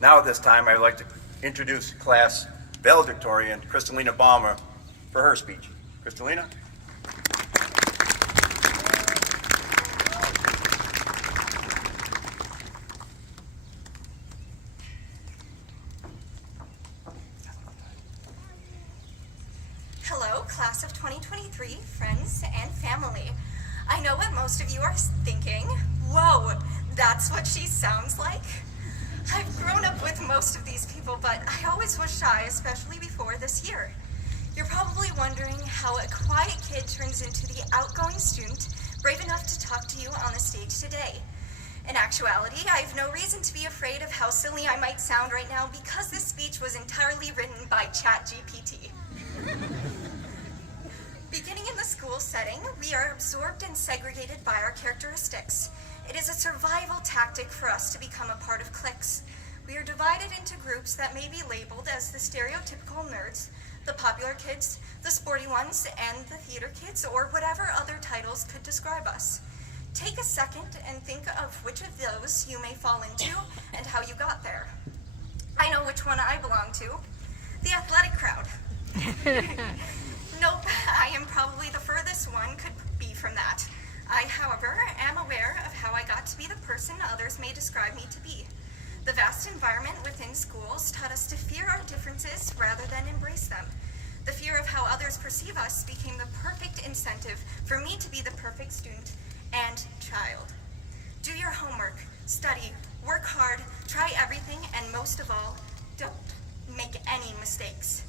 Now at this time, I would like to introduce class Valedictorian Crystalina Baumer for her speech. Crystalina? Hello, class of 2023, friends and family. I know what most of you are thinking. Whoa, that's what she sounds like? I've grown up with most of these people, but I always was shy, especially before this year. You're probably wondering how a quiet kid turns into the outgoing student brave enough to talk to you on the stage today. In actuality, I have no reason to be afraid of how silly I might sound right now because this speech was entirely written by ChatGPT. Beginning in the school setting, we are absorbed and segregated by our characteristics. It is a survival tactic for us to become a part of cliques. We are divided into groups that may be labeled as the stereotypical nerds, the popular kids, the sporty ones, and the theater kids, or whatever other titles could describe us. Take a second and think of which of those you may fall into and how you got there. I know which one I belong to, the athletic crowd. Nope, I am probably the furthest one could be from that. I, however, am aware of how I got to be the person others may describe me to be. The vast environment within schools taught us to fear our differences rather than embrace them. The fear of how others perceive us became the perfect incentive for me to be the perfect student and child. Do your homework, study, work hard, try everything, and most of all, don't make any mistakes.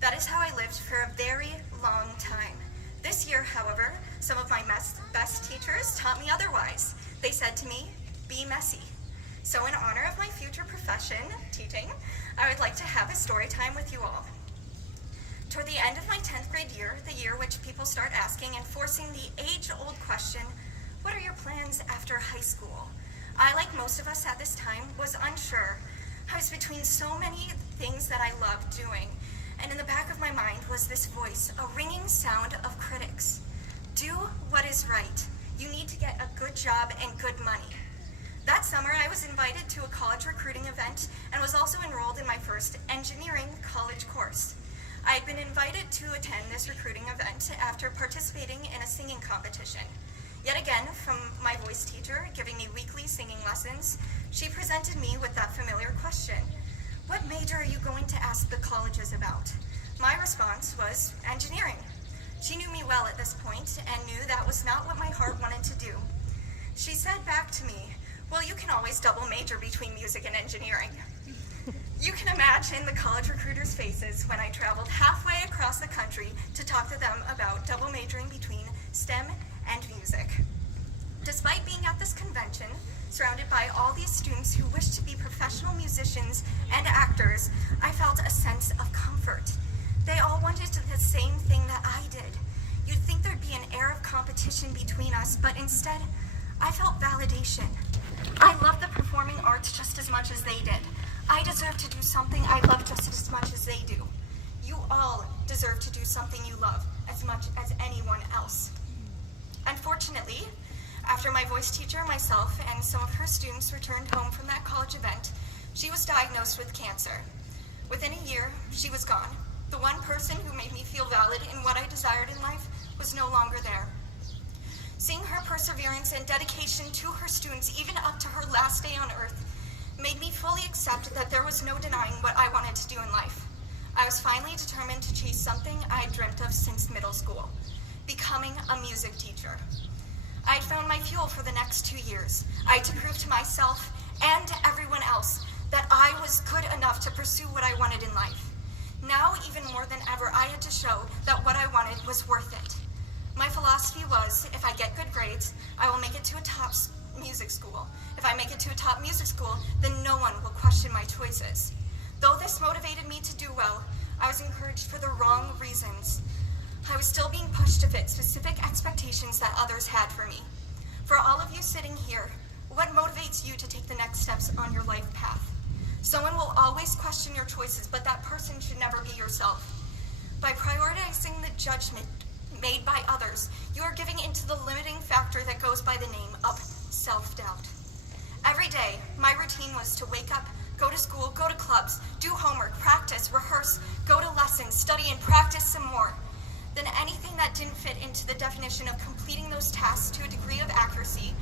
That is how I lived for a very long time. This year, however, some of my best teachers taught me otherwise. They said to me, be messy. So in honor of my future profession, teaching, I would like to have a story time with you all. Toward the end of my 10th grade year, the year which people start asking and forcing the age-old question, what are your plans after high school? I, like most of us at this time, was unsure. I was between so many things that I loved doing. And in the back of my mind was this voice, a ringing sound of critics. Do what is right. You need to get a good job and good money. That summer, I was invited to a college recruiting event and was also enrolled in my first engineering college course. I had been invited to attend this recruiting event after participating in a singing competition. Yet again, from my voice teacher giving me weekly singing lessons, she presented me with that familiar question. What major are you going to ask the colleges about? My response was engineering. She knew me well at this point and knew that was not what my heart wanted to do. She said back to me, well, you can always double major between music and engineering. You can imagine the college recruiters' faces when I traveled halfway across the country to talk to them about double majoring between STEM and music. Despite being at this convention, surrounded by all these students who wished to be professional musicians and actors, I felt a sense of comfort. They all wanted the same thing that I did. You'd think there'd be an air of competition between us, but instead, I felt validation. I loved the performing arts just as much as they did. I deserve to do something I love just as much as they do. You all deserve to do something you love as much as anyone else. Unfortunately, after my voice teacher, myself, and some of her students returned home from that college event, she was diagnosed with cancer. Within a year, she was gone. The one person who made me feel valid in what I desired in life was no longer there. Seeing her perseverance and dedication to her students, even up to her last day on earth, made me fully accept that there was no denying what I wanted to do in life. I was finally determined to chase something I had dreamt of since middle school, becoming a music teacher. I had found my fuel for the next 2 years. I had to prove to myself and to everyone else that I was good enough to pursue what I wanted in life. Now, even more than ever, I had to show that what I wanted was worth it. My philosophy was, if I get good grades, I will make it to a top music school. If I make it to a top music school, then no one will question my choices. Though this motivated me to do well, I was encouraged for the wrong reasons. I was still being pushed to fit specific expectations that others had for me. For all of you sitting here, what motivates you to take the next steps on your life path? Someone will always question your choices, but that person should never be yourself. By prioritizing the judgment made by others, you are giving into the limiting factor that goes by the name of self-doubt. Every day, my routine was to wake up, go to school, go to clubs, do homework, practice, rehearse, go to lessons, study, and practice some more, then anything that didn't fit into the definition of completing those tasks to a degree of accuracy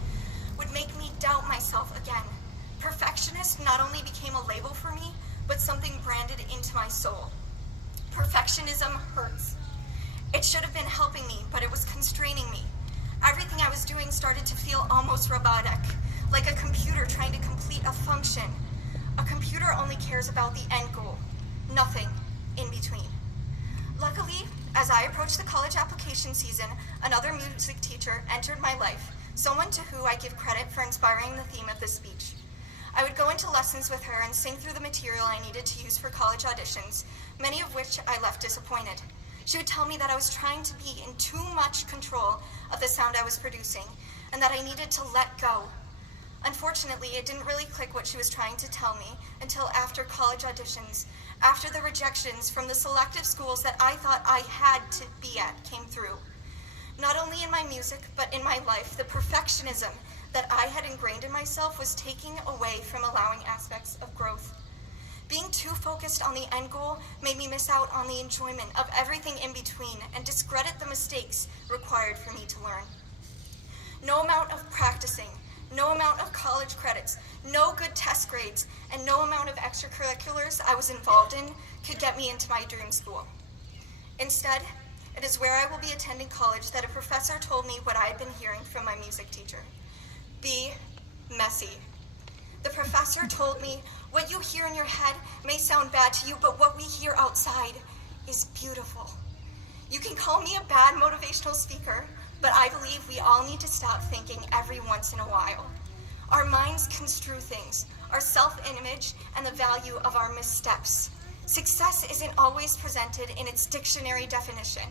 would make me doubt myself again. Perfectionist not only became a label for me, but something branded into my soul. Perfectionism hurts. It should have been helping me, but it was constraining me. Everything I was doing started to feel almost robotic, like a computer trying to complete a function. A computer only cares about the end goal, nothing in between. Luckily, as I approached the college application season, another music teacher entered my life, someone to who I give credit for inspiring the theme of this speech. I would go into lessons with her and sing through the material I needed to use for college auditions, many of which I left disappointed. She would tell me that I was trying to be in too much control of the sound I was producing, and that I needed to let go. Unfortunately, it didn't really click what she was trying to tell me until after college auditions, after the rejections from the selective schools that I thought I had to be at came through. Not only in my music, but in my life, the perfectionism that I had ingrained in myself was taking away from allowing aspects of growth. Being too focused on the end goal made me miss out on the enjoyment of everything in between and discredit the mistakes required for me to learn. No amount of practicing, no amount of college credits, no good test grades, and no amount of extracurriculars I was involved in could get me into my dream school. Instead, it is where I will be attending college that a professor told me what I had been hearing from my music teacher. Be messy. The professor told me, what you hear in your head may sound bad to you, but what we hear outside is beautiful. You can call me a bad motivational speaker, but I believe we all need to stop thinking every once in a while. Our minds construe things, our self-image, and the value of our missteps. Success isn't always presented in its dictionary definition.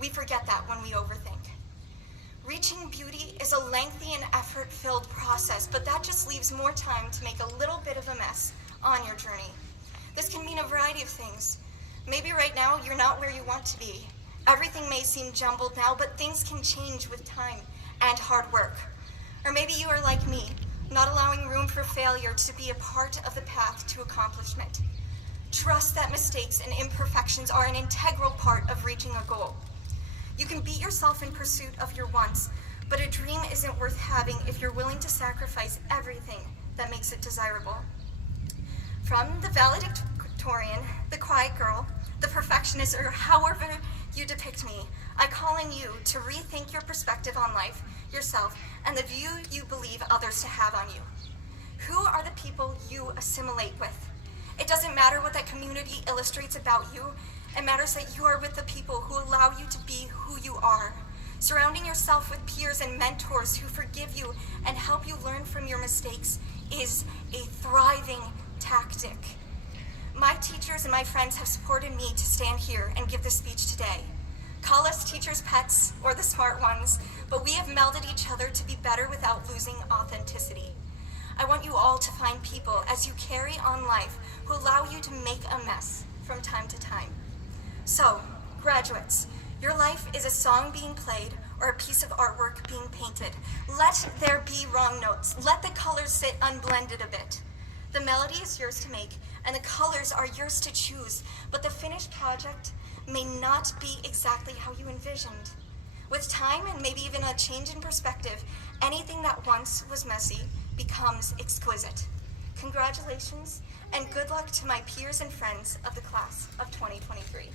We forget that when we overthink. Reaching beauty is a lengthy and effort-filled process, but that just leaves more time to make a little bit of a mess on your journey. This can mean a variety of things. Maybe right now you're not where you want to be. Everything may seem jumbled now, but things can change with time and hard work. Or maybe you are like me, not allowing room for failure to be a part of the path to accomplishment. Trust that mistakes and imperfections are an integral part of reaching a goal. You can beat yourself in pursuit of your wants, but a dream isn't worth having if you're willing to sacrifice everything that makes it desirable. From the valedictorian, the quiet girl, the perfectionist, or however you depict me, I call on you to rethink your perspective on life, yourself, and the view you believe others to have on you. Who are the people you assimilate with? It doesn't matter what that community illustrates about you. It matters that you are with the people who allow you to be who you are. Surrounding yourself with peers and mentors who forgive you and help you learn from your mistakes is a thriving tactic. My teachers and my friends have supported me to stand here and give this speech today. Call us teachers' pets or the smart ones, but we have melded each other to be better without losing authenticity. I want you all to find people as you carry on life who allow you to make a mess from time to time. So, graduates, your life is a song being played or a piece of artwork being painted. Let there be wrong notes. Let the colors sit unblended a bit. The melody is yours to make, and the colors are yours to choose, but the finished project may not be exactly how you envisioned. With time and maybe even a change in perspective, anything that once was messy becomes exquisite. Congratulations, and good luck to my peers and friends of the class of 2023.